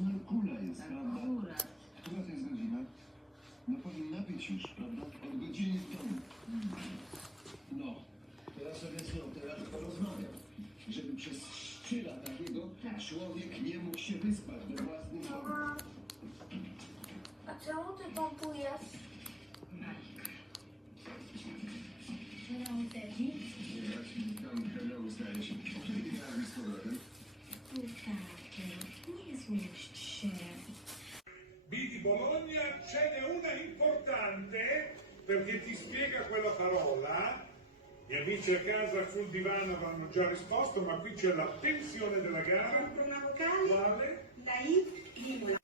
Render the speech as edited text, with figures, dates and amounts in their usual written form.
smarkula jest, prawda? Akurat. Która to jest godzina? No powinna być już, prawda? Od godziny w domu. No, teraz sobie z nią teraz porozmawiam. Żeby przez szczyla takiego człowiek nie mógł się wyspać we własnym domu. Mama, a czemu ty pompujesz? Ja ci tam hello zdaje się. O kiedy ty grasz z powrotem? Nie złość się. B di Bologna ce n'è una importante perché ti spiega quella parola. Gli amici a casa sul divano avranno già risposto, ma qui c'è la tensione della gara. Una vocale, Quale? la I, lingua.